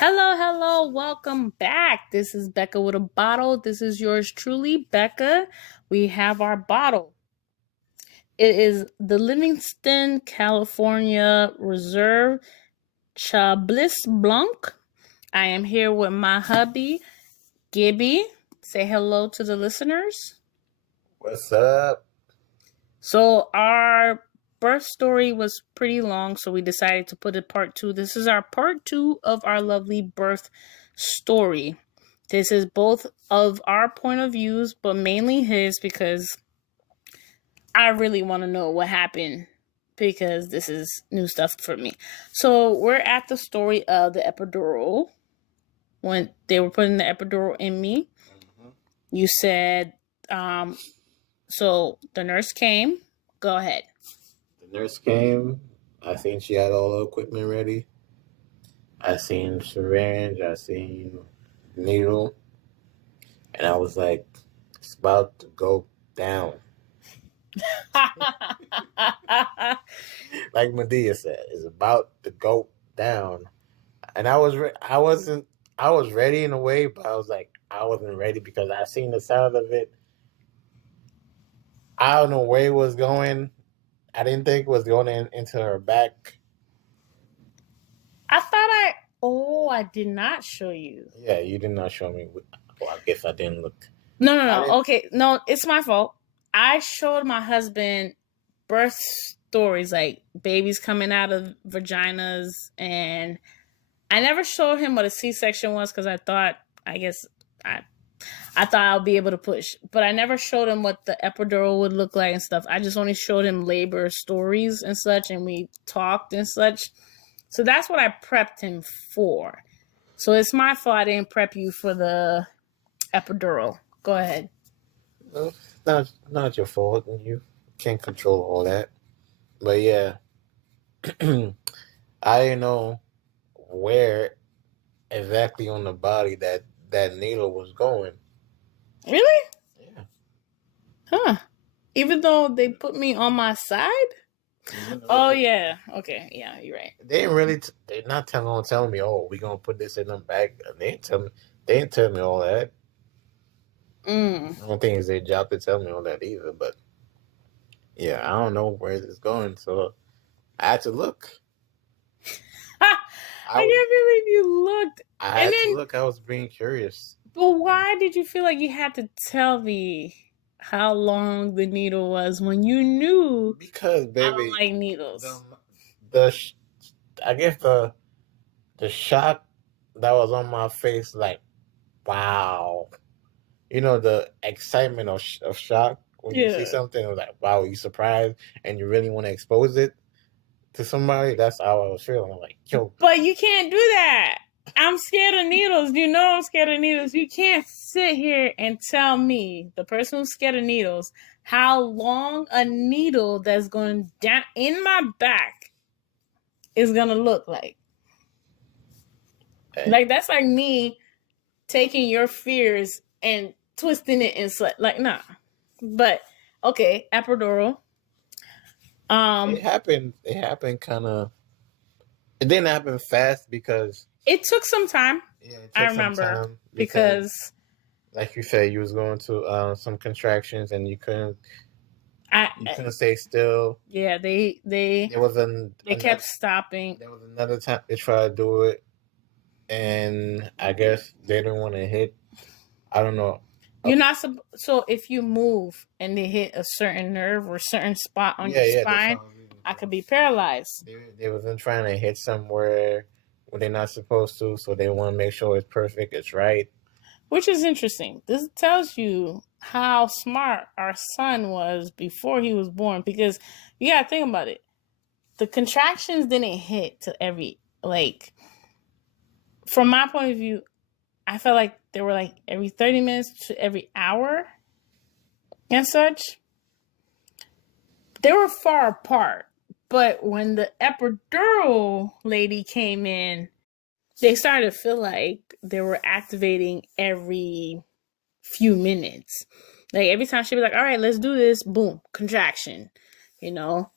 Hello, hello, welcome back. This is Becca with a bottle. This is yours truly, Becca. We have our bottle. It is the Livingston, California Reserve Chablis Blanc. I am here with my hubby, Gibby. Say hello to the listeners. What's up? So, our birth story was pretty long, so we decided to put it part two. This is our part two of our lovely birth story. This is both of our point of views, but mainly his because I really want to know what happened because this is new stuff for me. So we're at the story of the epidural. When they were putting the epidural in me, you said, so the nurse came. Go ahead. The nurse came. I seen she had all the equipment ready. I seen syringe. I seen needle. And I was like, it's about to go down. Like Medea said, it's about to go down. And I was ready in a way, but I was like, I wasn't ready because I seen the sound of it. I don't know where it was going. I didn't think it was going into her back. I did not show you. Yeah, you did not show me. Well, I guess I didn't look. No. Okay, no, it's my fault. I showed my husband birth stories, like babies coming out of vaginas, and I never showed him what a C-section was because I thought I'll be able to push, but I never showed him what the epidural would look like and stuff. I just only showed him labor stories and such, and we talked and such. So that's what I prepped him for. So it's my fault I didn't prep you for the epidural. Go ahead. No, not your fault, and you can't control all that. But yeah, I didn't know where exactly on the body that needle was going. Really? Yeah. Huh. Even though they put me on my side? Oh yeah. Okay. Yeah, you're right. They didn't really. They're not telling me. Oh, we gonna put this in them bag. They didn't tell me. They didn't tell me all that. I don't think it's their job to tell me all that either. But yeah, I don't know where it's going, so I had to look. I can't believe you looked. I had to look. I was being curious. But why did you feel like you had to tell me how long the needle was when you knew? Because baby, I don't like needles. I guess the shock that was on my face, like, wow, you know, the excitement of shock when you see something, it was like, wow, you surprised and you really want to expose it to somebody. That's how I was feeling. I'm like, yo, but you can't do that. I'm scared of needles. You know I'm scared of needles. You can't sit here and tell me, the person who's scared of needles, how long a needle that's going down in my back is going to look like. Hey. Like, that's like me taking your fears and twisting it and like, nah. But, okay, epidural. It happened kind of, it didn't happen fast because it took some time. Yeah, I remember because, like you said, you was going to some contractions and you couldn't stay still. Yeah, they kept stopping. There was another time they tried to do it, and I guess they didn't want to hit. I don't know. You're not so if you move and they hit a certain nerve or a certain spot on your spine, I could be paralyzed. They wasn't trying to hit somewhere where they're not supposed to, so they want to make sure it's perfect, it's right. Which is interesting. This tells you how smart our son was before he was born, because you gotta think about it. The contractions didn't hit to every, like, from my point of view, I felt like they were like every 30 minutes to every hour and such. They were far apart. But when the epidural lady came in, they started to feel like they were activating every few minutes. Like every time she'd be like, all right, let's do this. Boom, contraction, you know?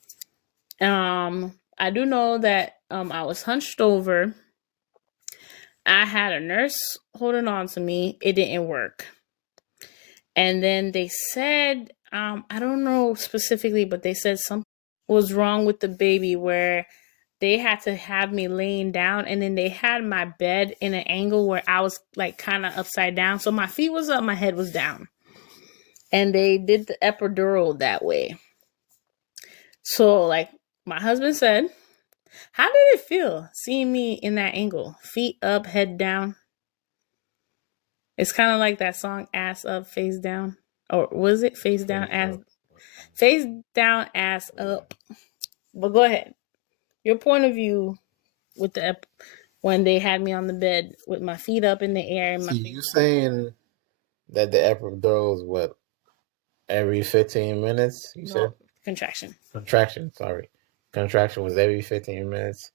I do know that I was hunched over. I had a nurse holding on to me. It didn't work. And then they said, I don't know specifically, but they said something was wrong with the baby where they had to have me laying down, and then they had my bed in an angle where I was like kind of upside down. So my feet was up, my head was down. And they did the epidural that way. So like my husband said, how did it feel seeing me in that angle? Feet up, head down. It's kind of like that song Ass Up, Face Down. Or was it Face Down, Ass Face Down, Ass Up? But go ahead. Your point of view with the when they had me on the bed with my feet up in the air and my See, you saying that the epidural is what, every 15 minutes? You said contraction. Sorry, contraction was every 15 minutes.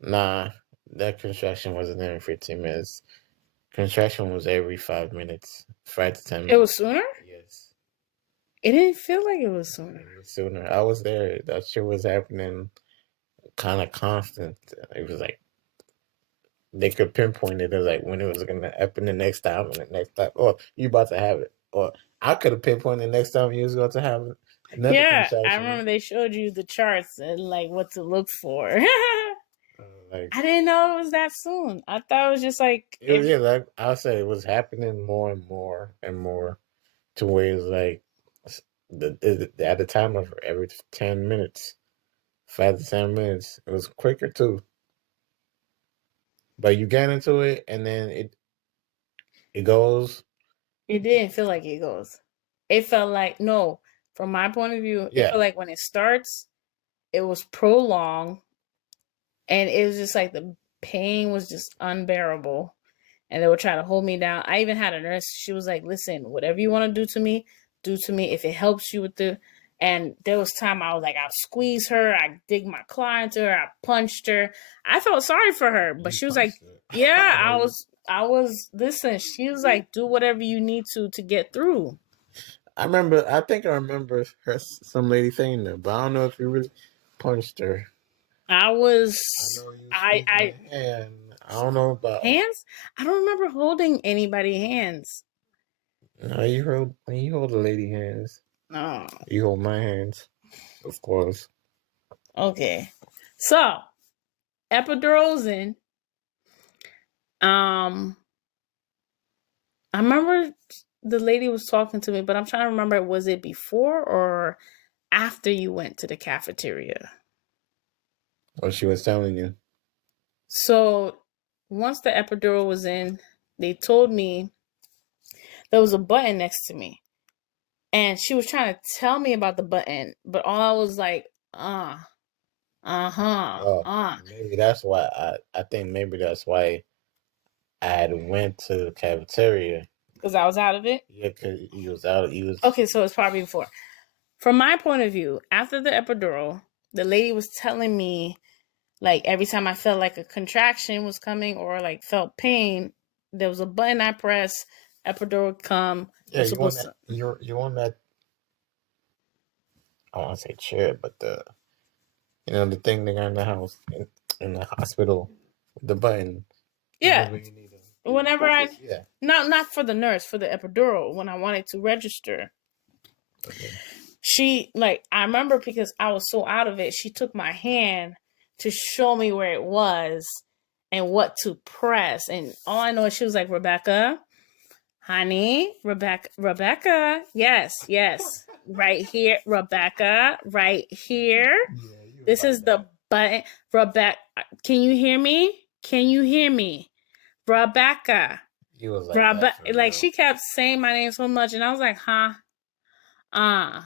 Nah, that contraction wasn't every 15 minutes. Contraction was every 5 minutes, 5 to 10 minutes. It was sooner? Yes. It didn't feel like it was sooner. It was sooner. I was there. That shit was happening kind of constant. It was like they could pinpoint it as like when it was gonna happen the next time and the next time. Or you about to have it. Or I could have pinpointed the next time you was going to have another contraction. I remember they showed you the charts and like what to look for. Like, I didn't know it was that soon. I thought it was just like it was, yeah, like I said, it was happening more and more and more to where it's like at the time of every 10 minutes, 5 to 10 minutes, it was quicker too. But you get into it and then it goes. It didn't feel like it goes. It felt like no, from my point of view, it felt like when it starts, it was prolonged, and it was just like the pain was just unbearable, and they were trying to hold me down. I even had a nurse. She was like, "Listen, whatever you want to do to me, do to me. If it helps you with the." And there was time I was like, I'll squeeze her, I dig my claw into her, I punched her. I felt sorry for her, but she was like, "Yeah, I was. Listen." She was like, "Do whatever you need to get through." I think I remember her, some lady saying that, but I don't know if you really punched her. I was. I know you I hand. I don't know about hands. I don't remember holding anybody's hands. No, you hold the lady hands. No, you hold my hands, of course. Okay, so epidurals in. I remember the lady was talking to me, but I'm trying to remember, was it before or after you went to the cafeteria? What she was telling you. So once the epidural was in, they told me there was a button next to me. And she was trying to tell me about the button, but all I was like, Maybe that's why I think maybe that's why I had went to the cafeteria. Because I was out of it? Yeah, because you was out. Okay, so it's probably before. From my point of view, after the epidural, the lady was telling me, like, every time I felt like a contraction was coming or, like, felt pain, there was a button I press, epidural would come. Yeah, you on that, I don't want to say chair, but the thing they got in the house, in the hospital, the button. Yeah. Whenever not for the nurse, for the epidural, when I wanted to register. Okay. She, like, I remember because I was so out of it, she took my hand to show me where it was and what to press. And all I know is she was like, Rebecca, honey, Rebecca, yes, right here, Rebecca, right here. Yeah, this is the button. Rebecca, can you hear me? Rebecca. You was like, like she kept saying my name so much, and I was like, huh? And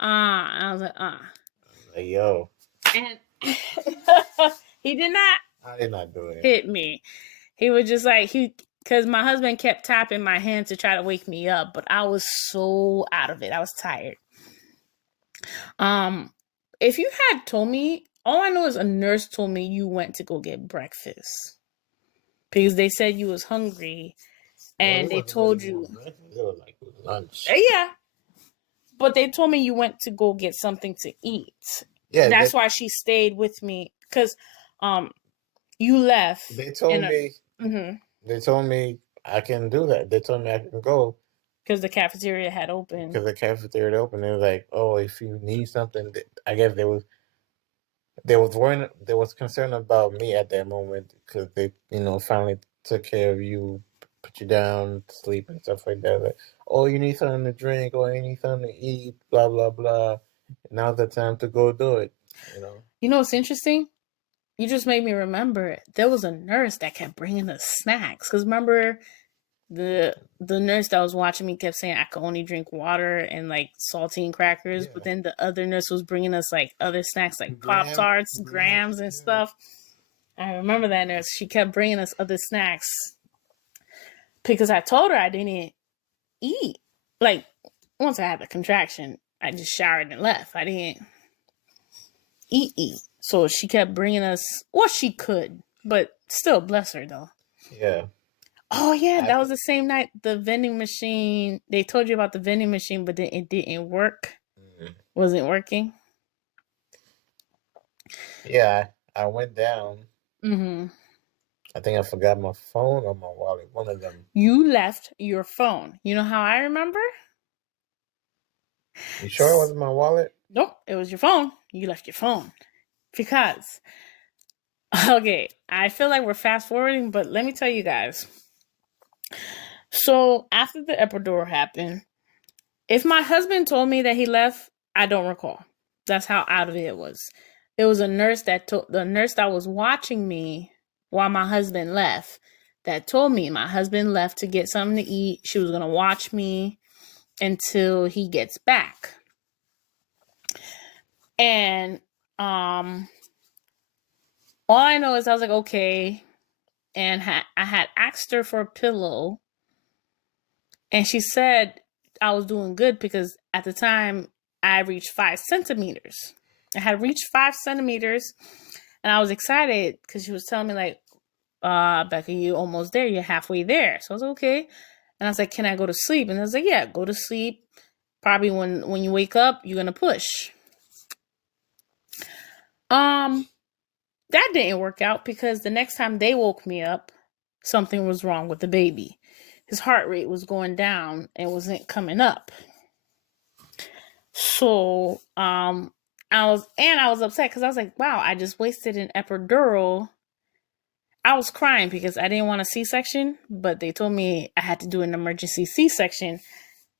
I was like, Like, yo. And he did not. I did not do it. Hit me. He was just like, because my husband kept tapping my hand to try to wake me up, but I was so out of it. I was tired. If you had told me, all I know is a nurse told me you went to go get breakfast because they said you was hungry, and they told you it was like lunch. Yeah, but they told me you went to go get something to eat. Yeah, that's why she stayed with me because, You left. They told me. Mm-hmm. They told me I can do that. They told me I can go Because the cafeteria had opened. because the cafeteria open. They was like, "Oh, if you need something," I guess they was concerned about me at that moment because they finally took care of you, put you down, to sleep and stuff like that. Like, oh, you need something to drink or you need something to eat, blah blah blah. Now's the time to go do it. You know what's interesting? You just made me remember there was a nurse that kept bringing us snacks. Because remember, the nurse that was watching me kept saying I could only drink water and like saltine crackers, but then the other nurse was bringing us like other snacks like Pop Tarts, grams, and stuff. I remember that nurse. She kept bringing us other snacks because I told her I didn't eat. Like once I had the contraction, I just showered and left. I didn't eat. So she kept bringing us what she could, but still, bless her though. Yeah. Oh yeah, that was the same night the vending machine. They told you about the vending machine, but then it didn't work. Wasn't working. Yeah, I went down. Mm-hmm. I think I forgot my phone or my wallet. One of them. You left your phone. You know how I remember? You sure it wasn't my wallet? Nope, it was your phone. You left your phone. Because, okay, I feel like we're fast forwarding, but let me tell you guys. So, after the epidural happened, if my husband told me that he left, I don't recall. That's how out of it was. It was a nurse the nurse that was watching me while my husband left that told me my husband left to get something to eat. She was going to watch me until he gets back. And all I know is I was like, okay. And I had asked her for a pillow. And she said I was doing good because at the time I reached 5 centimeters. I had reached 5 centimeters and I was excited because she was telling me like, Becca, you almost there. You're halfway there. So I was okay. And I was like, can I go to sleep? And I was like, yeah, go to sleep. Probably when you wake up, you're going to push. That didn't work out because the next time they woke me up, something was wrong with the baby. His heart rate was going down and wasn't coming up. So, I was upset because I was like, wow, I just wasted an epidural. I was crying because I didn't want a C-section, but they told me I had to do an emergency C-section.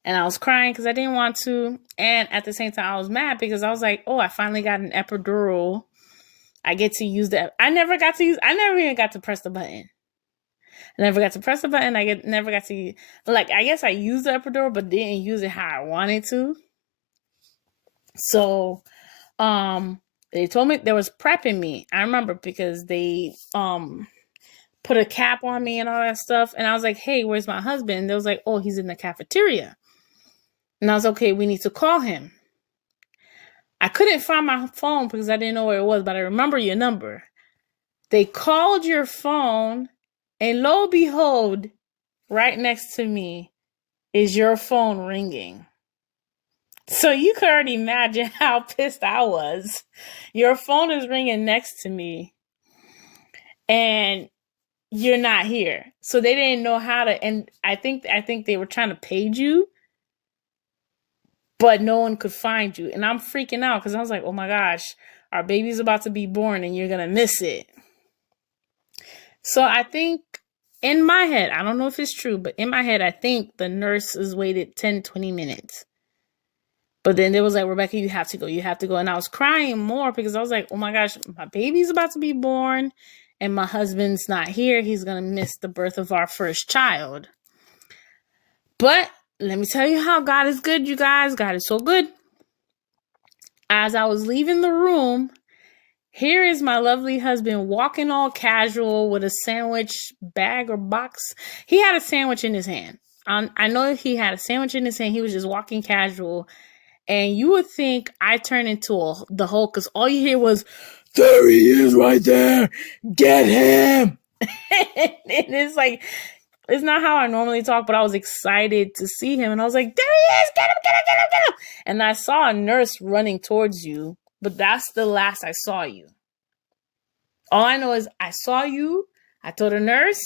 And I was crying because I didn't want to. And at the same time, I was mad because I was like, oh, I finally got an epidural. I get to use that. I never even got to press the button. I never got to press the button. Never got to, like, I guess I used the epidural, but didn't use it how I wanted to. So, they told me there was prepping me. I remember because they, put a cap on me and all that stuff. And I was like, hey, where's my husband? And they was like, oh, he's in the cafeteria. And I was okay, we need to call him. I couldn't find my phone because I didn't know where it was, but I remember your number. They called your phone, and lo and behold, right next to me is your phone ringing. So you could already imagine how pissed I was. Your phone is ringing next to me, and you're not here. So they didn't know how to, and I think they were trying to page you, but no one could find you. And I'm freaking out because I was like, oh my gosh, our baby's about to be born and you're going to miss it. So I think in my head, I don't know if it's true, but in my head, I think the nurses waited 10, 20 minutes. But then there was like, Rebecca, you have to go. You have to go. And I was crying more because I was like, oh my gosh, my baby's about to be born and my husband's not here. He's going to miss the birth of our first child. But let me tell you how God is good, you guys. God is so good. As I was leaving the room, here is my lovely husband walking all casual with a sandwich bag or box. He had a sandwich in his hand. I know he had a sandwich in his hand. He was just walking casual. And you would think I turned into the Hulk because all you hear was, there he is right there. Get him. And it's like, it's not how I normally talk, but I was excited to see him. And I was like, there he is. Get him, get him, get him, get him. And I saw a nurse running towards you, but that's the last I saw you. All I know is I saw you. I told a nurse.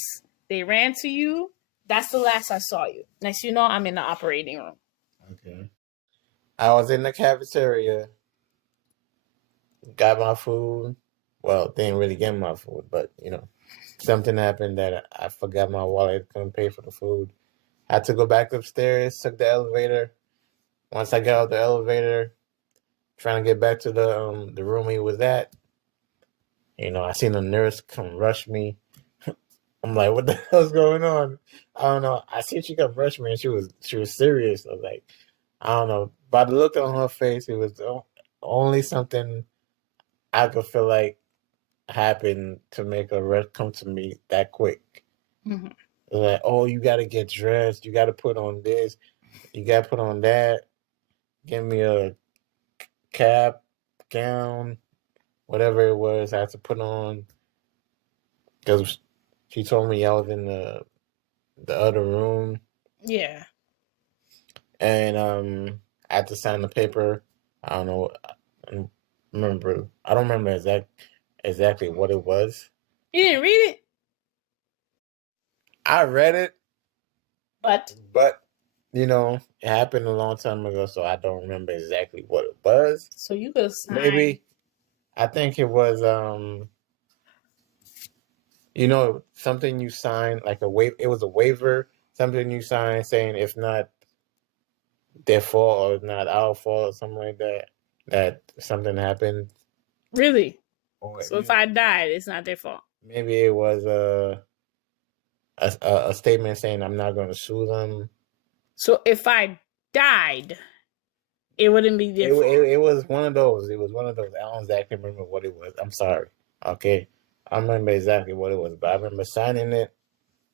They ran to you. That's the last I saw you. Next, you know, I'm in the operating room. Okay. I was in the cafeteria, got my food. Well, didn't really get my food, but something happened that I forgot my wallet, couldn't pay for the food. I had to go back upstairs, took the elevator. Once I got out the elevator, trying to get back to the room he was at, I seen a nurse come rush me. I'm like, what the hell's going on? I don't know. I see she come rush me, and she was serious. I was like, I don't know. By the look on her face, it was only something I could feel like happened to make her come to me that quick. Mm-hmm. Like, oh, you got to get dressed. You got to put on this. You got to put on that. Give me a cap, gown, whatever it was. I had to put on because she told me I was in the other room. Yeah. And I had to sign the paper. I don't know. I don't remember exactly what it was. You didn't read it? I read it, but it happened a long time ago, so I don't remember exactly what it was. So you could sign. Maybe I think it was something you signed, like it was a waiver, something you signed saying if not their fault or if not our fault or something like that something happened. Really? So if I died, it's not their fault. Maybe it was a statement saying I'm not going to sue them. So if I died, it wouldn't be their fault. It was one of those. It was one of those. I don't exactly remember what it was. I'm sorry. Okay. I don't remember exactly what it was, but I remember signing it.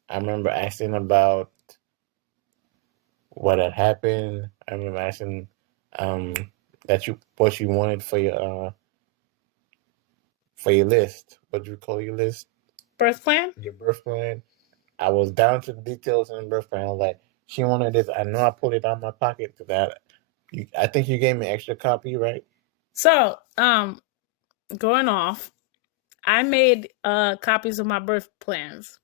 I remember asking about what had happened. I remember asking what you wanted for your list. What do you call your list? Birth plan? Your birth plan. I was down to the details in the birth plan. I was like, she wanted this. I know I pulled it out of my pocket to that. I think you gave me an extra copy, right? So, going off, I made copies of my birth plans.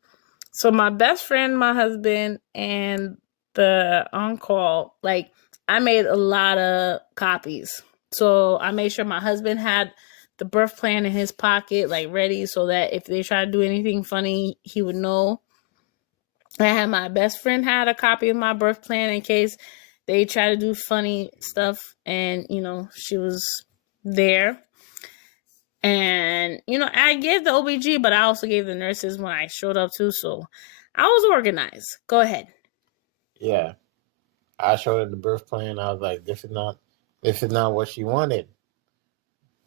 So my best friend, my husband, and the on-call, I made a lot of copies. So I made sure my husband had the birth plan in his pocket, ready, so that if they try to do anything funny, he would know. I had my best friend had a copy of my birth plan in case they try to do funny stuff, and she was there. And I gave the OBG, but I also gave the nurses when I showed up too, so I was organized. Go ahead. Yeah, I showed her the birth plan. I was like, this is not what she wanted.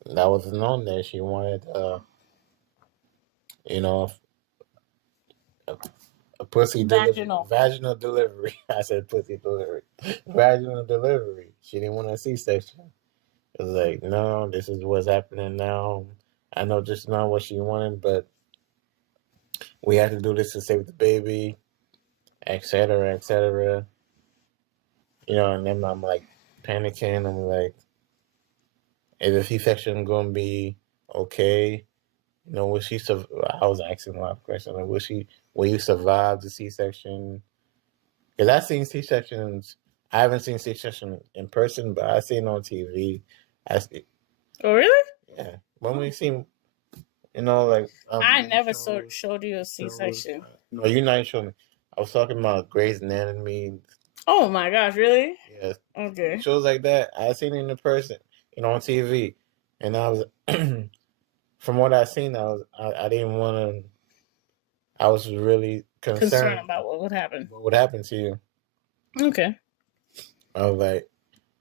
That wasn't on there. She wanted a pussy vaginal delivery. I said pussy delivery. Vaginal delivery. She didn't want a C-section. It was like, no, this is what's happening now. I know this is not what she wanted, but we had to do this to save the baby, etc., etc. And then I'm like panicking. I'm like, is the C-section going to be okay? Will she survive? I was asking a lot of questions. Like, will you survive the C-section? Because I've seen C-sections. I haven't seen C-section in person, but I've seen on TV. Oh, really? Yeah. When we seen, I never showed you a C-section. No, you not showing me. I was talking about Grey's Anatomy. Oh my gosh, really? Yeah. Okay. Shows like that. I seen it in person, on TV, and I was, from what I seen, I didn't want to. I was really concerned about what would happen. What would happen to you? Okay. I was like,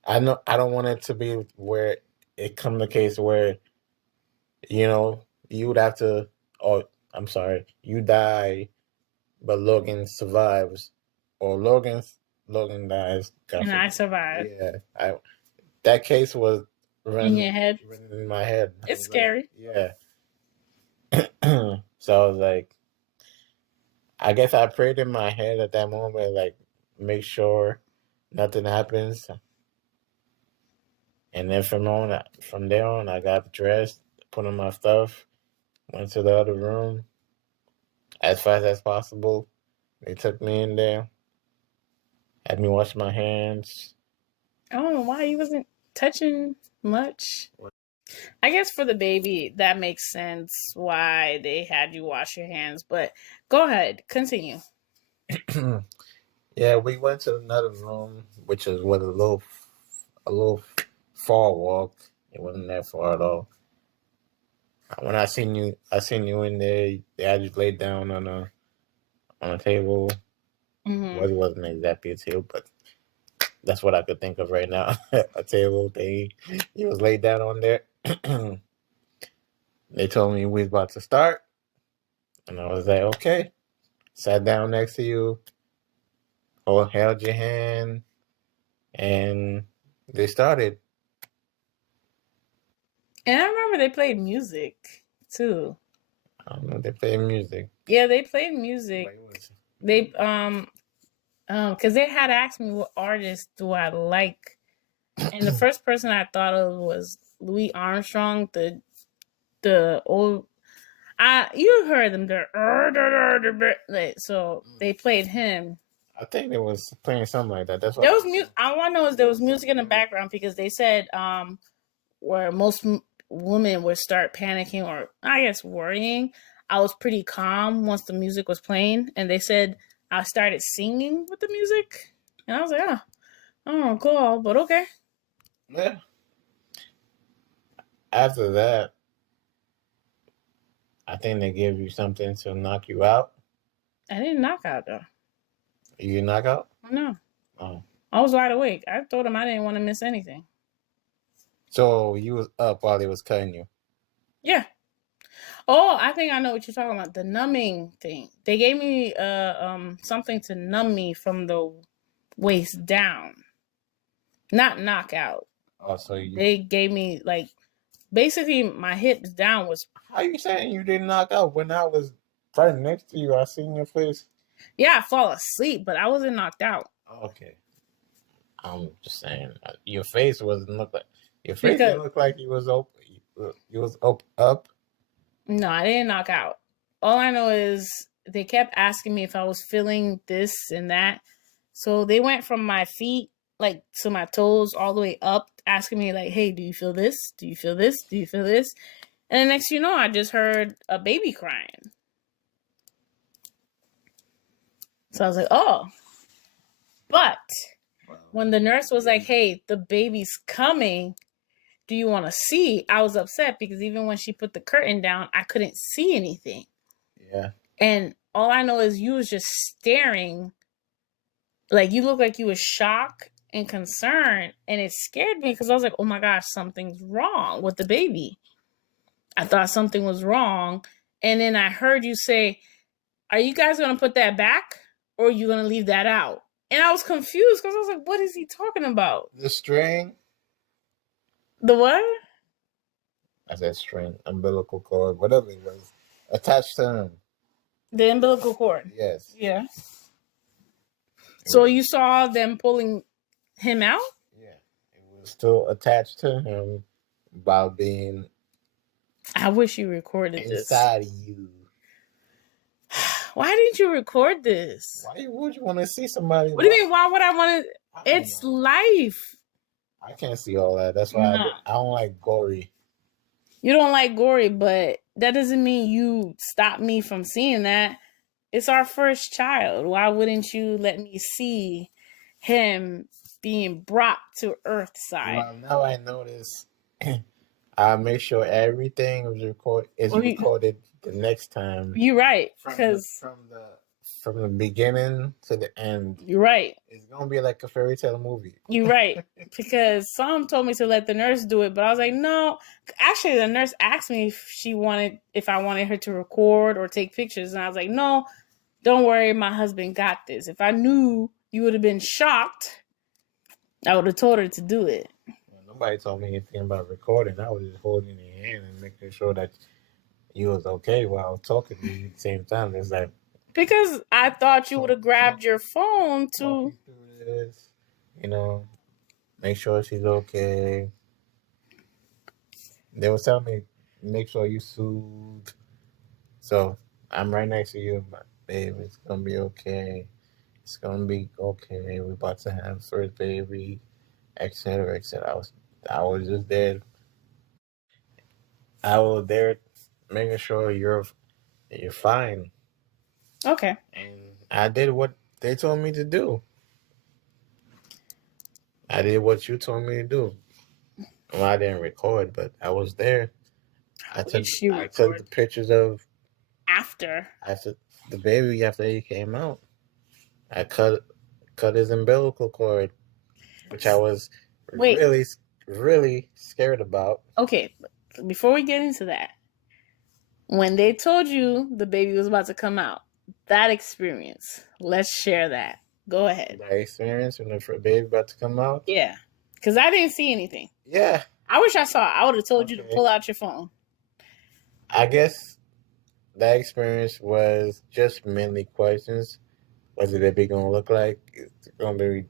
I don't want it to be where it come the case where, you would have to. Oh, I'm sorry, you die, but Logan survives, or Logan dies. And I survived. Yeah, that case was running in your head. Running in my head. It's scary. Yeah. So I was like, I guess I prayed in my head at that moment, like, make sure nothing happens. And then from there on, I got dressed, put on my stuff, Went to the other room as fast as possible. They took me in there, had me wash my hands. I don't know why he wasn't touching much. I guess for the baby, that makes sense why they had you wash your hands. But go ahead, continue. Yeah, we went to another room, which was a little far walk. It wasn't that far at all. When I seen you in there. They had you laid down on a table. Mm-hmm. Well, it wasn't exactly a table, but that's what I could think of right now. A table thing. He was laid down on there. They told me we was about to start, and I was like, okay. Sat down next to you, held your hand, and they started. And I remember they played music too. I don't know. They played music. Yeah, they played music. They because they had asked me what artist do I like, and the first person I thought of was Louis Armstrong, the old. You heard them so they played him. I think they was playing something like that. That's what There was music. I want to know is there was music in the background because they said where most women would start panicking or I guess worrying. I was pretty calm once the music was playing, and they said I started singing with the music, and I was like, oh, I don't recall, but okay. Yeah. After that, I think they gave you something to knock you out. I didn't knock out though. You knock out? No. Oh. I was wide awake. I told them I didn't want to miss anything. So you was up while they was cutting you? Yeah. Oh, I think I know what you're talking about. The numbing thing. They gave me something to numb me from the waist down. Not knockout. Oh, so they gave me like basically my hips down was. How you saying you didn't knock out when I was right next to you? I seen your face. Yeah, I fall asleep, but I wasn't knocked out. Okay. I'm just saying your face wasn't look like your face didn't look like you was open. You was up. No, I didn't knock out. All I know is they kept asking me if I was feeling this and that. So they went from my feet like to my toes all the way up, asking me like, "Hey, do you feel this? Do you feel this? Do you feel this?" And the next you know, I just heard a baby crying. So I was like, "Oh." But when the nurse was like, "Hey, the baby's coming. Do you want to see?" I was upset because even when she put the curtain down, I couldn't see anything. Yeah. And all I know is you was just staring. Like you looked like you was shocked and concerned. And it scared me because I was like, oh my gosh, something's wrong with the baby. I thought something was wrong. And then I heard you say, are you guys going to put that back or are you going to leave that out? And I was confused because I was like, what is he talking about? The string? The what? I said string, umbilical cord, whatever it was, attached to him. The umbilical cord? Yes. Yeah. So you saw them pulling him out? Yeah. It was still attached to him by being... I wish you recorded inside this. You. Why didn't you record this? Why would you want to see somebody? What do you mean? Why would I want to? It's life. I can't see all that. That's why I don't like gory. You don't like gory, but that doesn't mean you stop me from seeing that. It's our first child. Why wouldn't you let me see him being brought to Earthside? Well, now I know this. I'll make sure everything is recorded the next time. You're right, because from the beginning to the end. You're right. It's gonna be like a fairy tale movie. You're right, because some told me to let the nurse do it, but I was like, no. Actually, the nurse asked me if I wanted her to record or take pictures, and I was like, no, don't worry, my husband got this. If I knew you would have been shocked, I would have told her to do it. Nobody told me anything about recording. I was just holding your hand and making sure that you was okay while I was talking to you at the same time. It's like because I thought you would have grabbed your phone to this, make sure she's okay. They were telling me make sure you soothe So I'm right next to you, my babe. It's gonna be okay. It's gonna be okay. We're about to have first baby, etc., etc. I was just there. I was there, making sure you're fine, Okay. and I did what they told me to do. I did what you told me to do. Well, I didn't record, but I was there. I took Which you I took record the pictures of after. after the baby after he came out. I cut his umbilical cord, which I was Wait. really really scared about. Okay. Before we get into that, when they told you the baby was about to come out, that experience, let's share that. Go ahead. That experience when the baby about to come out. Yeah. Because I didn't see anything. Yeah. I wish I saw it. I would have told you to Okay. pull out your phone. I guess that experience was just mainly questions. What's the baby gonna look like? It's gonna be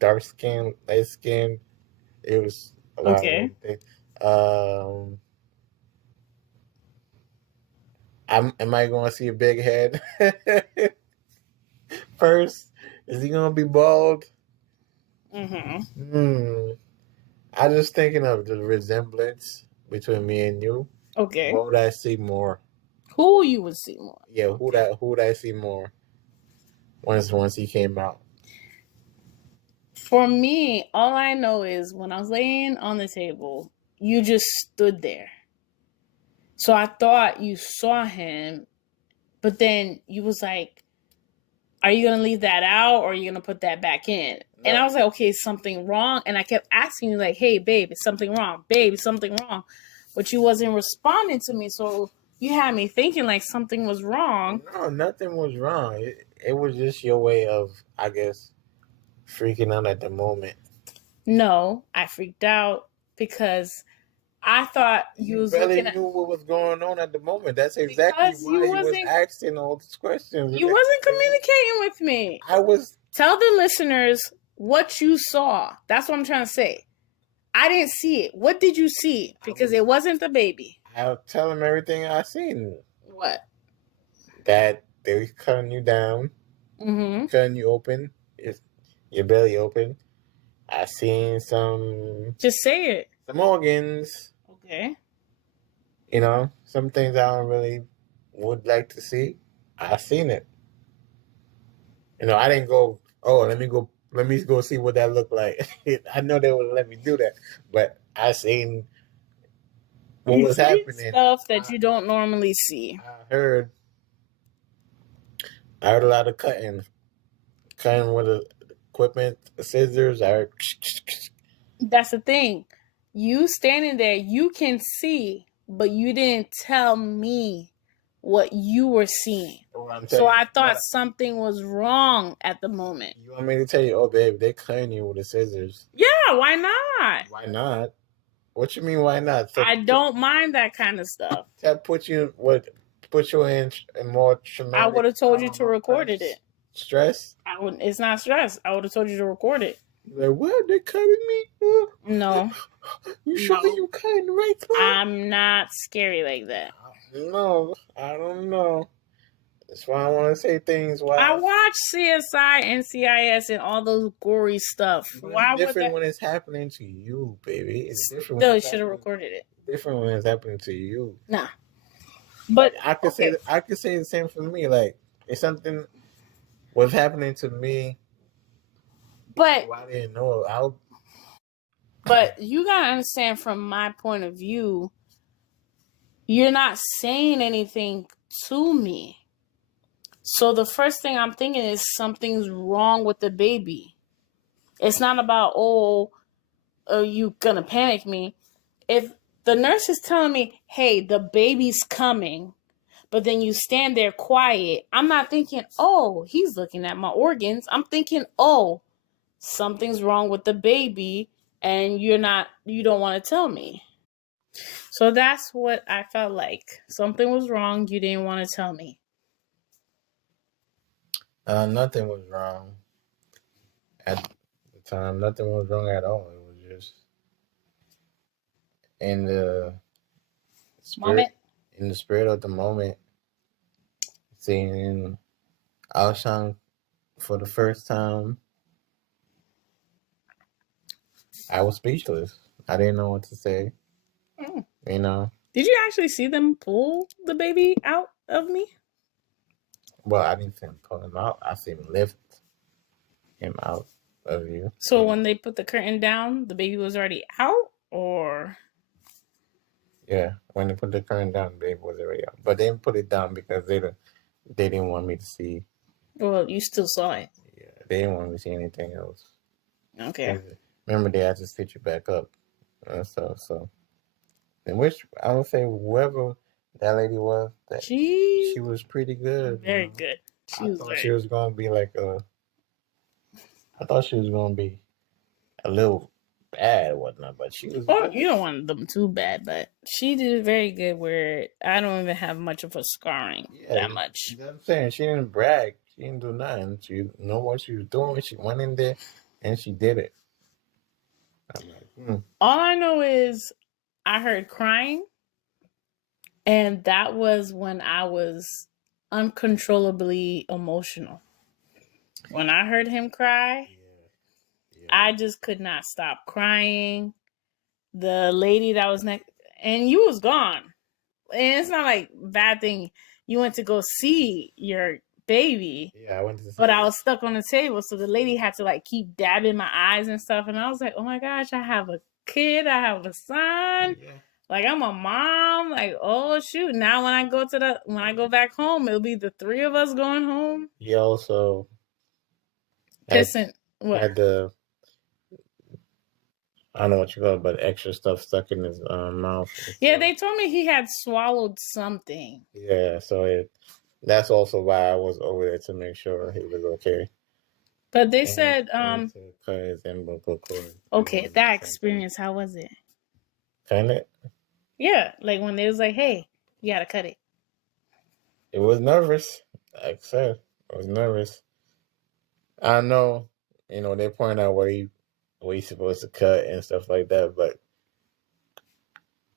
dark skin, light skin. It was a lot of Okay. things. Um, am I gonna see a big head first? Is he gonna be bald? Mm-hmm. I just thinking of the resemblance between me and you. Okay. What would I see more? Who you would see more? Yeah, who would I see more once he came out? For me, all I know is when I was laying on the table, you just stood there. So I thought you saw him, but then you was like, are you gonna leave that out or are you gonna put that back in? No. And I was like, okay, is something wrong? And I kept asking you, like, hey, babe, is something wrong? Babe, is something wrong? But you wasn't responding to me, so you had me thinking like something was wrong. No, nothing was wrong. It was just your way of, I guess, freaking out at the moment. No, I freaked out because I thought you was barely looking at. knew what was going on at the moment. That's exactly Because why you was asking all these questions. You wasn't communicating with me. I was. Tell the listeners what you saw. That's what I'm trying to say. I didn't see it. What did you see? Because it wasn't the baby. I'll tell them everything I seen. What? That they was cutting you down, cutting you open, your belly open. I seen some. Just say it. Some organs. Okay. You know, some things I don't really would like to see. I seen it. You know, I didn't go. Oh, let me go see what that looked like. I know they would let me do that, but I seen what was happening. Stuff that you don't normally see. I heard a lot of cutting with the equipment, the scissors. I heard. That's the thing. You standing there, you can see, but you didn't tell me what you were seeing. So I thought something was wrong at the moment. You want me to tell you, oh, babe, they're cutting you with the scissors. Yeah, why not? Why not? What you mean, why not? So, I don't mind that kind of stuff. That put you in more traumatic. I would have told you to record it. Stress? It's not stress. I would have told you to record it. Like, what? They cutting me? No. You sure you cutting the right spot? I'm not scary like that. No, I don't know. That's why I want to say things. Why I watch CSI, NCIS, and all those gory stuff. Why it's different when it's happening to you, baby. It's different. Still, you should have recorded it. Different when it's happening to you. Nah. But I could say the same for me. Like if something was happening to me, but I didn't know. But you gotta understand, from my point of view, you're not saying anything to me. So the first thing I'm thinking is something's wrong with the baby. It's not about, are you gonna panic me? If the nurse is telling me, hey, the baby's coming, but then you stand there quiet, I'm not thinking, oh, he's looking at my organs. I'm thinking, oh, something's wrong with the baby, and you don't want to tell me. So that's what I felt like. Something was wrong. You didn't want to tell me. Nothing was wrong at the time. Nothing was wrong at all. It was just in the spirit, moment. In the spirit of the moment, seeing Alshang for the first time, I was speechless. I didn't know what to say. Oh. You know. Did you actually see them pull the baby out of me? Well, I didn't see him pull him out. I see him lift him out of you. So when they put the curtain down, the baby was already out, or yeah, when they put the curtain down, the baby was already out. But they didn't put it down because they didn't want me to see. Well, you still saw it. Yeah, they didn't want me to see anything else. Okay. Remember, they had to stitch it back up and stuff. So, in which I would say whoever that lady was, that she was pretty good. Very good. I thought she was gonna be like I thought she was gonna be a little bad or whatnot, but she was. Well, you don't want them too bad, but she did very good. Where I don't even have much of a scarring that much. You know what I'm saying? She didn't brag. She didn't do nothing. She know what she was doing. She went in there and she did it. I'm like, All I know is I heard crying, and that was when I was uncontrollably emotional. When I heard him cry, I just could not stop crying. The lady that was next, and you was gone. And it's not like bad thing. You went to go see your baby. Yeah, I went to see. But I was stuck on the table, so the lady had to like keep dabbing my eyes and stuff. And I was like, oh my gosh, I have a kid, I have a son. Yeah. Like I'm a mom. Like, oh shoot. Now when I go back home, it'll be the three of us going home. He also pissing had the, I don't know what you call it, but extra stuff stuck in his mouth. Yeah, they told me he had swallowed something. Yeah, so that's also why I was over there to make sure he was okay. But they said, to cut his umbilical cord. Okay, that experience, how was it? Kind of. Yeah, like when they was like, "Hey, you gotta cut it." It was nervous. Like I said, I was nervous. I know, they point out where he's supposed to cut and stuff like that, but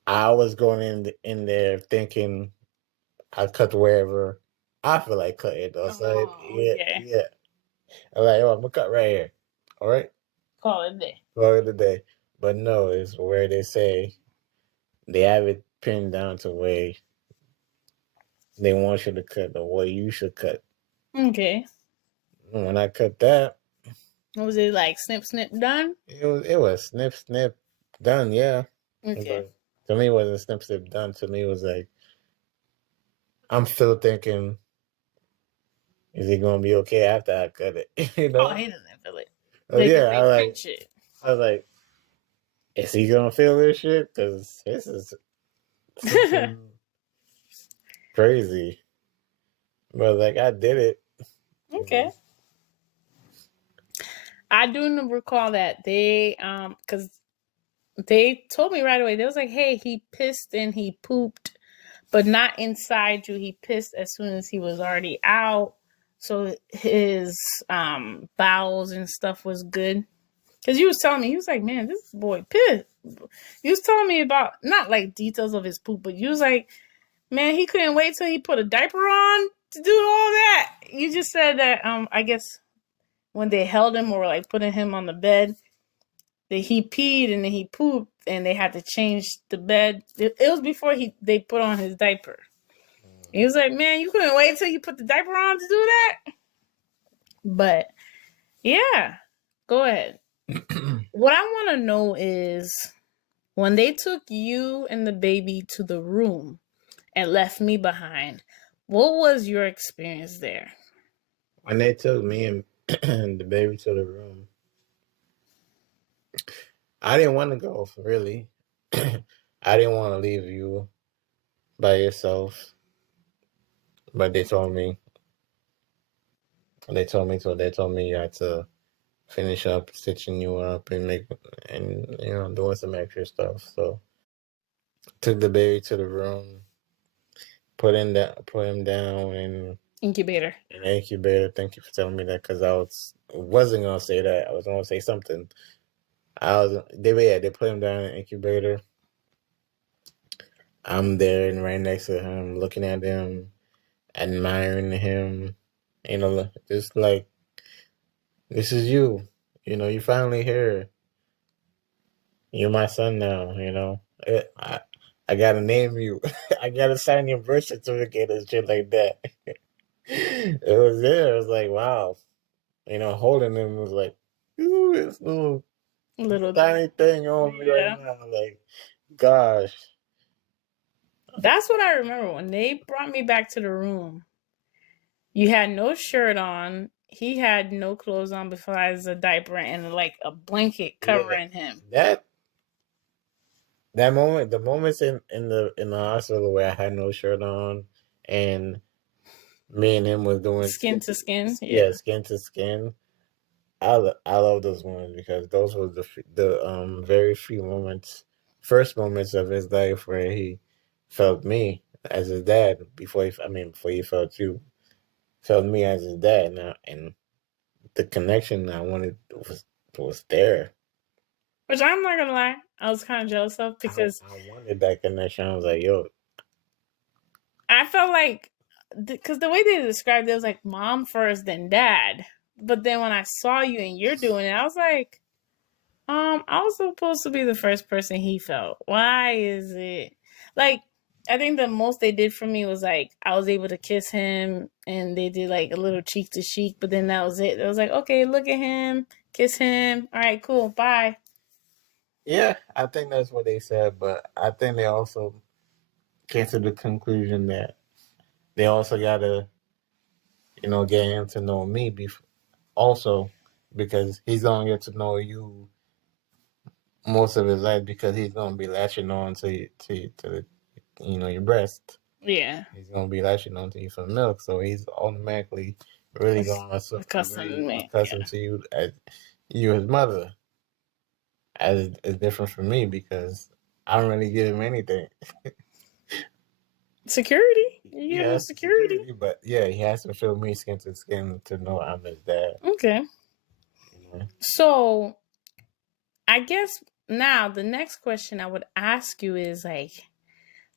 I was going in there thinking I cut wherever I feel like cutting. So yeah. I'm like, I'm gonna cut right here. All right. Call it a day. Call it a day. But no, it's where they say they have it pinned down to where they want you to cut the way you should cut. Okay. When I cut that, was it like snip snip done? It was snip snip done, yeah. Okay. But to me, it wasn't snip snip done. To me, it was like I'm still thinking, is he gonna be okay after I cut it? Oh, he doesn't feel it. I was like, is he gonna feel this shit? Because this is crazy. But like, I did it. Okay. I do recall that they, because they told me right away. They was like, "Hey, he pissed and he pooped, but not inside you. He pissed as soon as he was already out, so his bowels and stuff was good." Because you was telling me, he was like, "Man, this boy pissed." You was telling me about not like details of his poop, but you was like, "Man, he couldn't wait till he put a diaper on to do all that." You just said that I guess when they held him or like putting him on the bed, that he peed and then he pooped and they had to change the bed. It was before they put on his diaper. He was like, "Man, you couldn't wait till you put the diaper on to do that." But yeah, go ahead. What I want to know is when they took you and the baby to the room and left me behind, what was your experience there? When they took me and the baby to the room, I didn't want to go, really. I didn't want to leave you by yourself. But they told me you had to finish up stitching you up and doing some extra stuff. So took the baby to the room, put him down in incubator. An incubator. Thank you for telling me that, because I wasn't gonna say that. I was gonna say something. They put him down in an incubator. I'm there and right next to him, looking at him, admiring him, just like, this is you. You finally here. You're my son now. I gotta name you. I gotta sign your birth certificate and shit like that. It was there. It was like, wow. Holding him was like, ooh, this little tiny thing on me right now. Like, gosh. That's what I remember when they brought me back to the room. You had no shirt on. He had no clothes on besides a diaper and like a blanket covering him. That moment, the moments in the hospital where I had no shirt on, and me and him was doing skin to skin. Yeah, skin to skin. I love those moments because those were the very few moments, first moments of his life where he felt me as his dad before he felt me as his dad now, and the connection I wanted was there. Which I'm not gonna lie, I was kind of jealous of because I wanted that connection. I was like, yo, I felt like because the way they described it was like mom first, then dad. But then when I saw you and you're doing it, I was like, I was supposed to be the first person he felt. Why is it like? I think the most they did for me was like I was able to kiss him, and they did like a little cheek to cheek. But then that was it. It was like, okay, look at him, kiss him. All right, cool, bye. yeah, I think that's what they said, but I think they also came to the conclusion that they also gotta, get him to know me also, because he's gonna get to know you most of his life, because he's gonna be latching on to your breast. Yeah, He's gonna be latching on to you for milk, so he's automatically really gonna accustomed to you as his mother. As is different from me because I don't really give him anything. Security? You give him security? But yeah, he has to feel me skin to skin to know I'm his dad. Okay. So I guess now the next question I would ask you is like,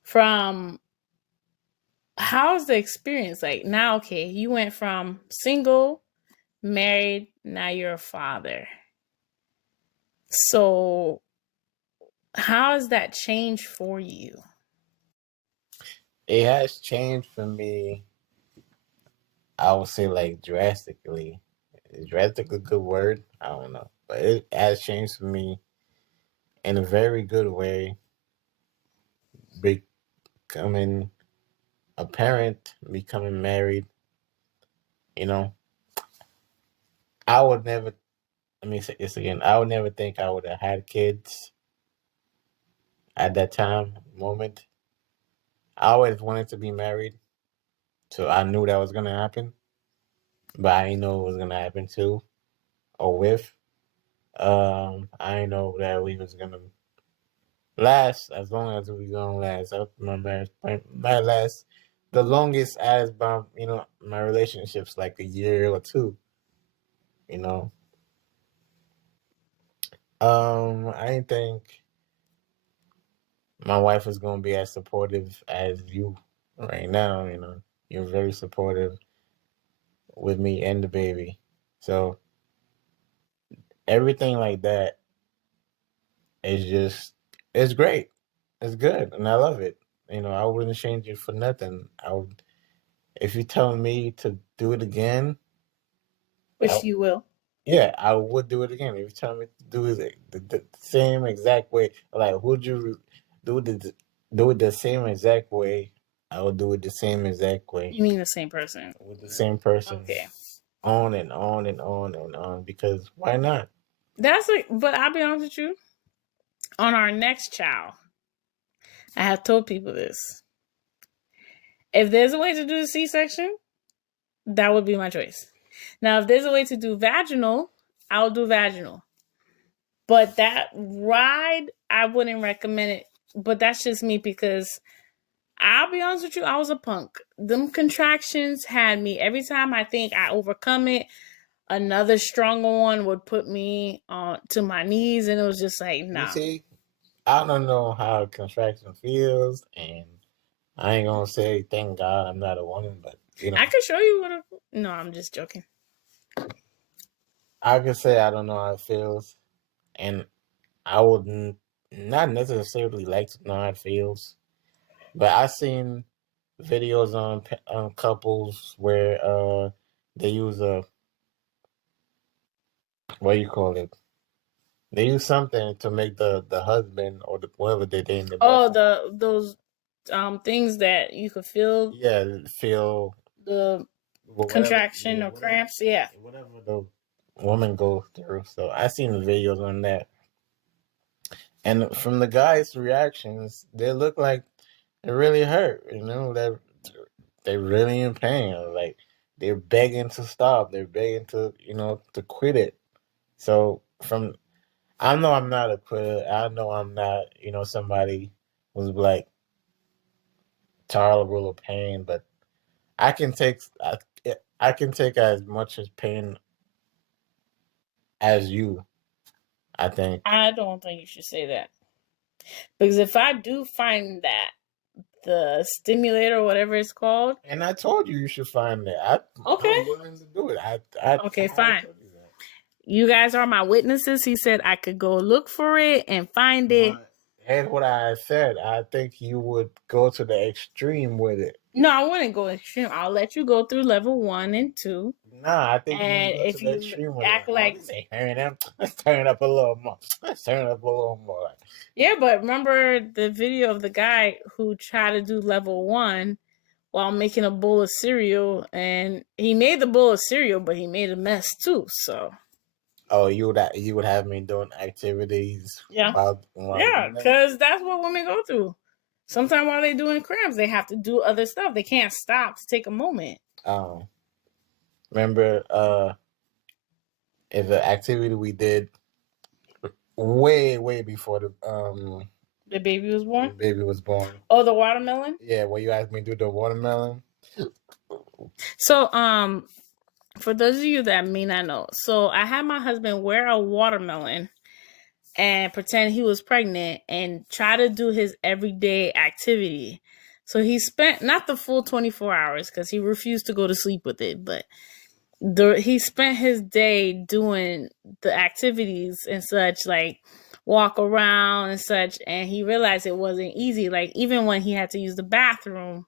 from how's the experience like now? Okay, you went from single, married, now you're a father. So how has that changed for you? It has changed for me, I would say, like, drastically. Is drastic a good word? I don't know. But it has changed for me in a very good way. Becoming a parent, becoming married, you know. I would never, let me say this again, I would never think I would have had kids at that moment. I always wanted to be married, so I knew that was going to happen, but I didn't know it was going to happen too, or with. I didn't know that we was going to last as long as we gonna last. My marriage might last the longest as my relationships, like a year or two. You know, I didn't think my wife was gonna be as supportive as you right now. You're very supportive with me and the baby, so everything like that is just it's great. It's good, and I love it. I wouldn't change it for nothing. I would. If you tell me to do it again, Which you will. yeah, I would do it again. If you tell me to do it the same exact way, like, would you do it the same exact way? I would do it the same exact way. You mean the same person? With the same person. Okay. On and on and on and on, because why not? That's like, but I'll be honest with you. On our next child, I have told people this. If there's a way to do the C-section, that would be my choice. Now, if there's a way to do vaginal, I'll do vaginal. But that ride, I wouldn't recommend it. But that's just me because I'll be honest with you, I was a punk. Them contractions had me. Every time I think I overcome it, another stronger one would put me to my knees, and it was just like, nah. You see, I don't know how contraction feels, and I ain't gonna say thank God I'm not a woman, but You know, I could show you what. No, I'm just joking. I can say I don't know how it feels, and I would not necessarily like to know how it feels, but I seen videos on couples where they use a what do you call it? They use something to make the husband or the whoever they dating the Oh, boyfriend. those things that you could feel Yeah, feel the whatever. contraction Yeah, or whatever. cramps. Yeah, Whatever the woman goes through. So I seen the videos on that, and from the guys' reactions, they look like it really hurt. You know, they're really in pain. Like they're begging to stop. They're begging to to quit it. So from I know I'm not a quitter. I know I'm not somebody who's like tolerable of pain, but I can take I can take as much as pain as you. I think. I don't think you should say that because if I do find that the stimulator, whatever it's called, And I told you should find it. okay, I'm willing to do it. I okay, have fine. told you that. You guys are my witnesses. He said I could go look for it and find it. But here's what I said. I think you would go to the extreme with it. No, I wouldn't go extreme. I'll let you go through level 1 and 2. Nah, I think you would And go to if the you extreme with it. act Like, oh, like, this ain't hurting them. Let's turn it up a little more. Let's turn it up a little more. Like, yeah, but remember the video of the guy who tried to do level 1 while making a bowl of cereal, and he made the bowl of cereal, but he made a mess too. So oh, you would have me doing activities yeah, while yeah, doing them. because that's what women go through. Sometimes while they're doing cramps, they have to do other stuff. They can't stop to take a moment. Um, remember is the activity we did way before The baby was the born. baby was born. Oh, the watermelon. Yeah, when you asked me to do the watermelon. So, for those of you that may not know, so I had my husband wear a watermelon and pretend he was pregnant and try to do his everyday activity. So he spent not the full 24 hours because he refused to go to sleep with it, but he spent his day doing the activities and such, like walk around and such, and he realized it wasn't easy. Like even when he had to use the bathroom,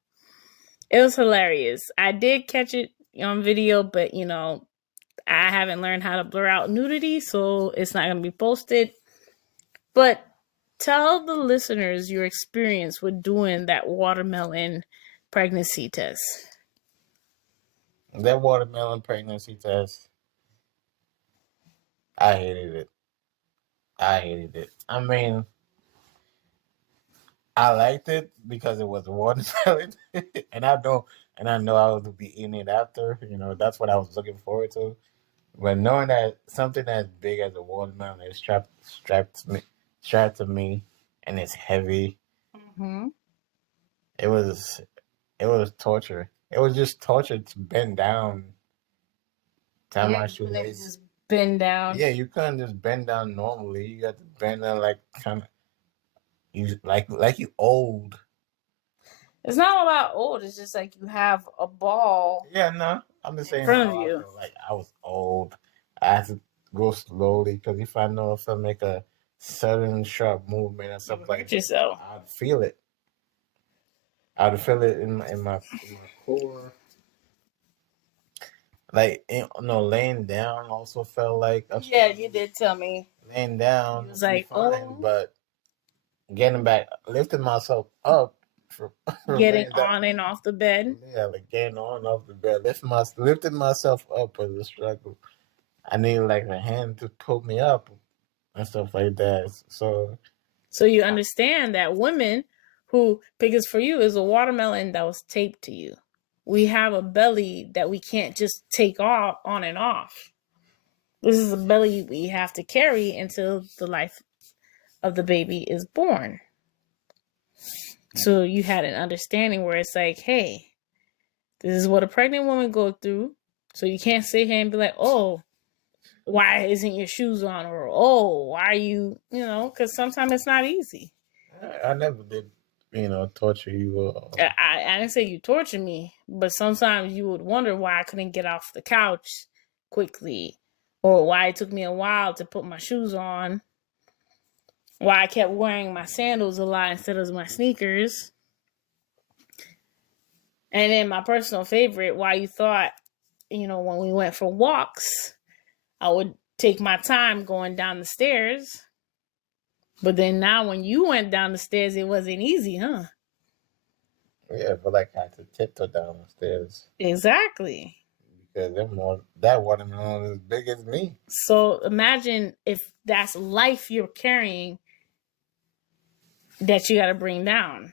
it was hilarious. I did catch it on video, but I haven't learned how to blur out nudity, so it's not going to be posted. But tell the listeners your experience with doing that watermelon pregnancy test. That watermelon pregnancy test, I hated it. I hated it. I mean, I liked it because it was watermelon, and I know I would be eating it after. That's what I was looking forward to. But knowing that something as big as a watermelon is strapped to me, and it's heavy, Mm-hmm. it was it was torture. It was just torture to bend down, tie Yeah, my you couldn't shoelace. just bend down. Yeah, you couldn't just bend down normally. You got to bend down like kind of you like you old. It's not about old. It's just like you have a ball Yeah, no, I'm just in saying front of how I you. felt. Like I was old. I had to go slowly because if I make a sudden sharp movement or You would something like hurt that, yourself. I'd feel it. I'd feel it in my core. Like laying down also felt like a Yeah, you struggle. did tell me. Laying You down was would be like, fine, oh, but getting back, lifting myself up from getting laying down. on and off the bed. Yeah, like getting on off the bed, lifting myself up was a struggle. I needed like a hand to pull me up and stuff like that. So So you understand that women who, because for you is a watermelon that was taped to you. We have a belly that we can't just take off on and off. This is a belly we have to carry until the life of the baby is born. So you had an understanding where it's like, hey, this is what a pregnant woman goes through. So you can't sit here and be like, oh, why isn't your shoes on? Or, oh, why are you, because sometimes it's not easy. I never did, torture you. I didn't say you torture me, but sometimes you would wonder why I couldn't get off the couch quickly, or why it took me a while to put my shoes on, why I kept wearing my sandals a lot instead of my sneakers. And then my personal favorite, why you thought, when we went for walks, I would take my time going down the stairs. But then now when you went down the stairs, it wasn't easy, huh? Yeah, but like I had to tiptoe down the stairs. Exactly. Because that watermelon is as big as me. So imagine if that's life you're carrying that you got to bring down.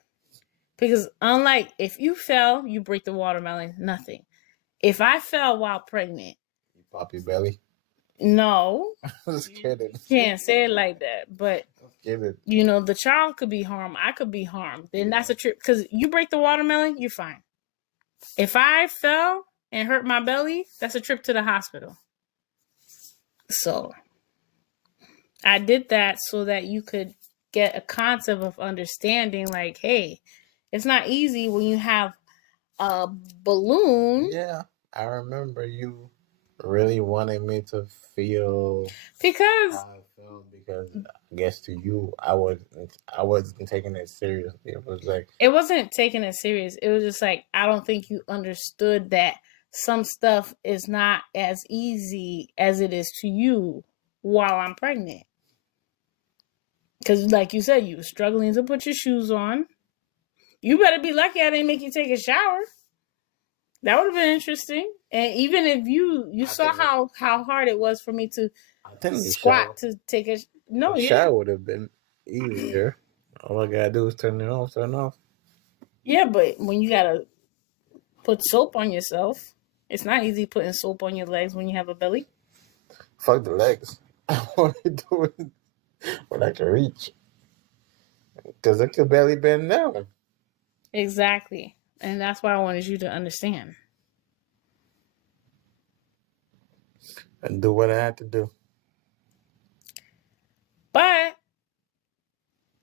Because unlike if you fell, you break the watermelon, nothing. If I fell while pregnant, you pop your belly. No, I was kidding. You can't say it like that. But kidding. The child could be harmed. I could be harmed. Then that's a trip. Because you break the watermelon, you're fine. If I fell and hurt my belly, that's a trip to the hospital. So I did that so that you could get a concept of understanding. Like, hey, it's not easy when you have a balloon. Yeah, I remember you really wanted me to feel because how I felt, because I guess to you I wasn't taking it seriously. It wasn't taking it serious. It was just like, I don't think you understood that some stuff is not as easy as it is to you while I'm pregnant. Because like you said, you were struggling to put your shoes on. You better be lucky I didn't make you take a shower. That would have been interesting. And even if you saw how hard it was for me to squat to take a shower would have been easier. All I gotta do is turn it on, turn off. Yeah, but when you gotta put soap on yourself, it's not easy putting soap on your legs when you have a belly. Fuck the legs. I want to do it when I can reach, because I could barely bend down. Exactly. And that's why I wanted you to understand. And do what I had to do. But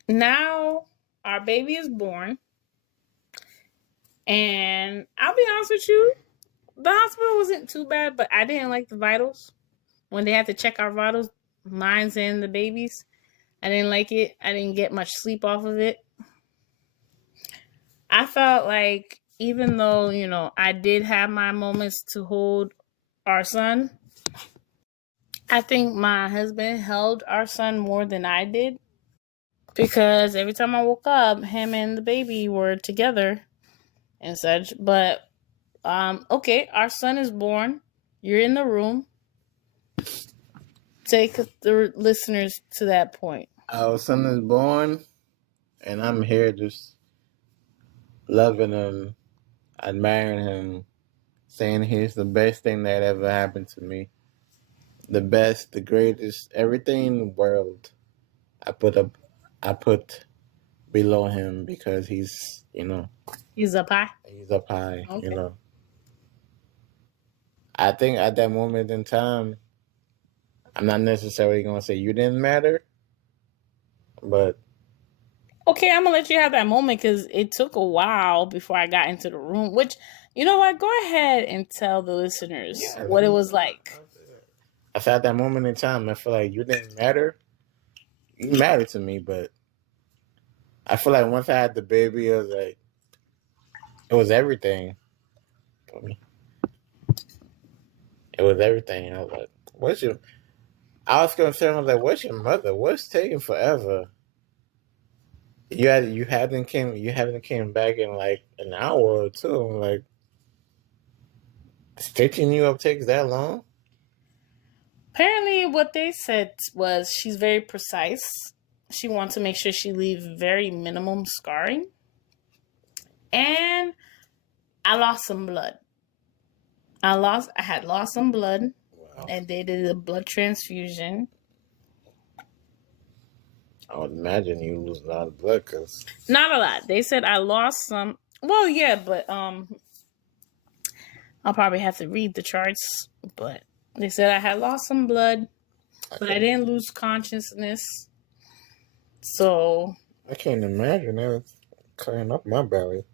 now our baby is born. And I'll be honest with you, the hospital wasn't too bad, but I didn't like the vitals. When they had to check our vitals, mine's and the baby's, I didn't like it. I didn't get much sleep off of it. I felt like even though, I did have my moments to hold our son, I think my husband held our son more than I did. Because every time I woke up, him and the baby were together and such. But, okay, our son is born. You're in the room. Take the listeners to that point. Our son is born, and I'm here just loving him, admiring him, saying he's the best thing that ever happened to me. The best, the greatest, everything in the world. I put below him because he's, He's up high. He's up high, Okay. I think at that moment in time, I'm not necessarily going to say you didn't matter, but... Okay, I'm going to let you have that moment because it took a while before I got into the room, which, you know what? Go ahead and tell the listeners what it was like. I said at that moment in time, I feel like you didn't matter. You mattered to me, but I feel like once I had the baby, it was everything for me. It was everything. I was like, I was concerned. I was like, what's your mother? What's taking forever? You haven't came back in like an hour or two. I'm like, stitching you up takes that long? Apparently, what they said was she's very precise. She wants to make sure she leaves very minimum scarring. And I lost some blood. I had lost some blood. Wow. And they did a blood transfusion. I would imagine you lose a lot of blood, cause not a lot. They said I lost some. Well, yeah, but I'll probably have to read the charts. But they said I had lost some blood, but I didn't lose consciousness. So I can't imagine that, clearing up my belly.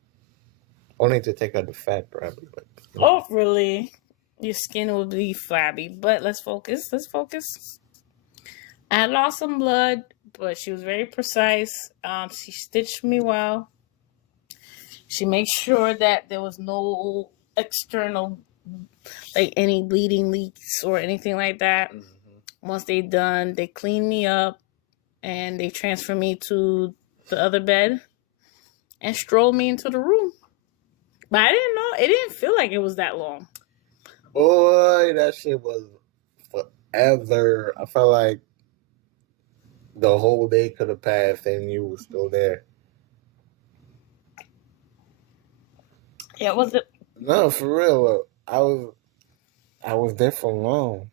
Only to take out the fat, probably. But hopefully your skin will be flabby. But let's focus. Let's focus. I lost some blood, but she was very precise. She stitched me well. She made sure that there was no external, like any bleeding leaks or anything like that. Once they done, they cleaned me up and they transferred me to the other bed and strolled me into the room. But I didn't know, it didn't feel like it was that long. Boy, that shit was forever. I felt like the whole day could have passed and you were still there. Yeah, was it? No, for real. I was there for long.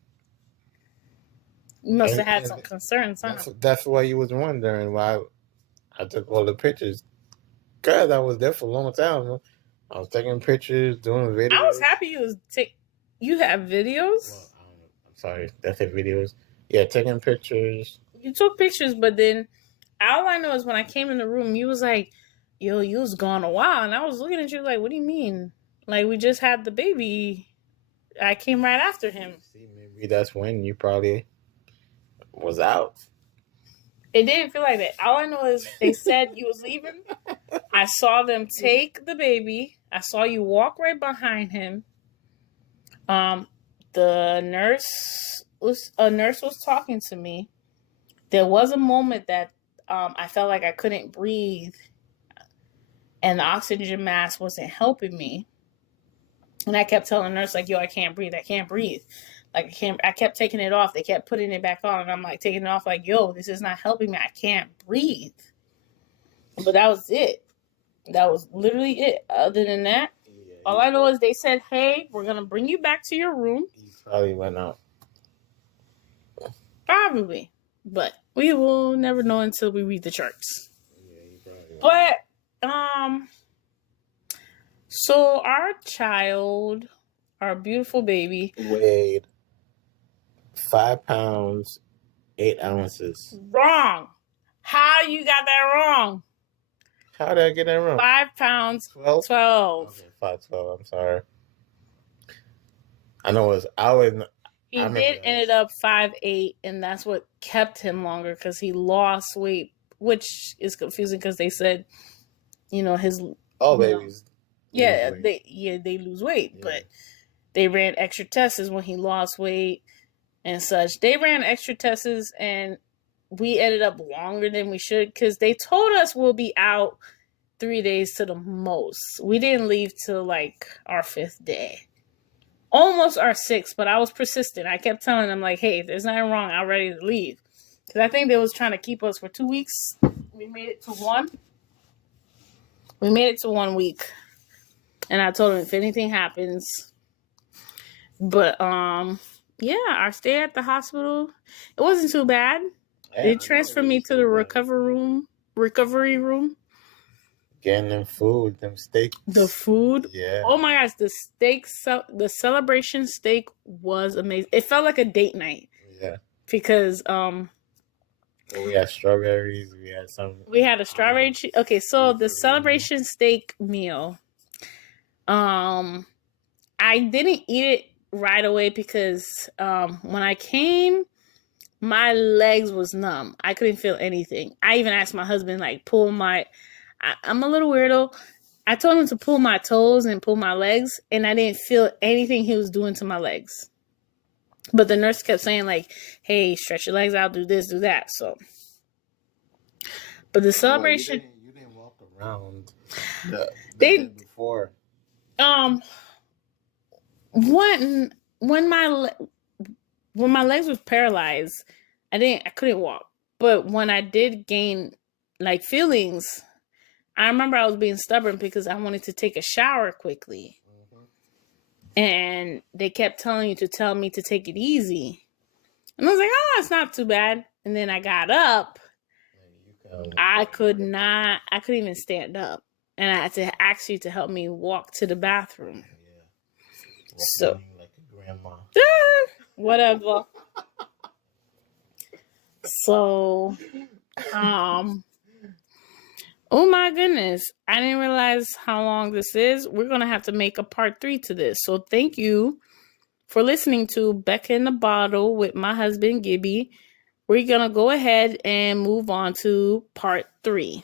You must have had some concerns, huh? That's why you was wondering why I took all the pictures. Cause I was there for a long time. I was taking pictures, doing videos. I was happy you was You have videos? Well, I'm sorry, that's it. Videos. Yeah, taking pictures. You took pictures, but then all I know is when I came in the room, you was like, "Yo, you was gone a while," and I was looking at you like, "What do you mean? Like we just had the baby? I came right after him." See, maybe that's when you probably was out. It didn't feel like that. All I know is they said you was leaving. I saw them take the baby. I saw you walk right behind him. The nurse was talking to me. There was a moment that I felt like I couldn't breathe, and the oxygen mask wasn't helping me. And I kept telling the nurse like, "Yo, I can't breathe. I can't breathe." Like I kept taking it off. They kept putting it back on, and I'm like taking it off. Like, "Yo, this is not helping me. I can't breathe." But that was it. That was literally it. Other than that, all I know is they said, "Hey, we're gonna bring you back to your room." He probably went out. Probably, but we will never know until we read the charts. Yeah, he probably went out. So our child, our beautiful baby, weighed 5 pounds, 8 ounces. Wrong. How you got that wrong? How did I get that wrong? 5 pounds, 12. Okay, 5'12". I'm sorry. I know it was. He ended up 5'8", and that's what kept him longer because he lost weight, which is confusing because they said, his. All babies. Yeah, they lose weight, but they ran extra tests when he lost weight and such. They ran extra tests, and we ended up longer than we should because they told us we'll be out 3 days to the most. We didn't leave till like our 5th day, almost our 6th. But I was persistent. I kept telling them like, "Hey, if there's nothing wrong, I'm ready to leave," because I think they was trying to keep us for 2 weeks. We made it to 1. We made it to 1 week. And I told him if anything happens. But yeah, our stay at the hospital, it wasn't too bad. They transferred me to the recovery room. Getting them food, them steaks. The food? Yeah. Oh my gosh, the celebration steak was amazing. It felt like a date night. Yeah. Because we had strawberries, we had a strawberry okay, so the celebration steak meal. I didn't eat it right away because when I came, my legs was numb. I couldn't feel anything. I even asked my husband, like, I'm a little weirdo. I told him to pull my toes and pull my legs, and I didn't feel anything he was doing to my legs. But the nurse kept saying, like, "Hey, stretch your legs out, do this, do that." So, but the celebration, you didn't walk around the day before. When my legs was paralyzed, I couldn't walk. But when I did gain like feelings, I remember I was being stubborn because I wanted to take a shower quickly. Mm-hmm. And they kept telling you to tell me to take it easy. And I was like, "Oh, it's not too bad." And then I got up. I couldn't even stand up. And I had to ask you to help me walk to the bathroom. Yeah. So, like a grandma. Whatever. So, Oh my goodness. I didn't realize how long this is. We're going to have to make a part 3 to this. So thank you for listening to Becca in the Bottle with my husband, Gibby. We're going to go ahead and move on to part 3.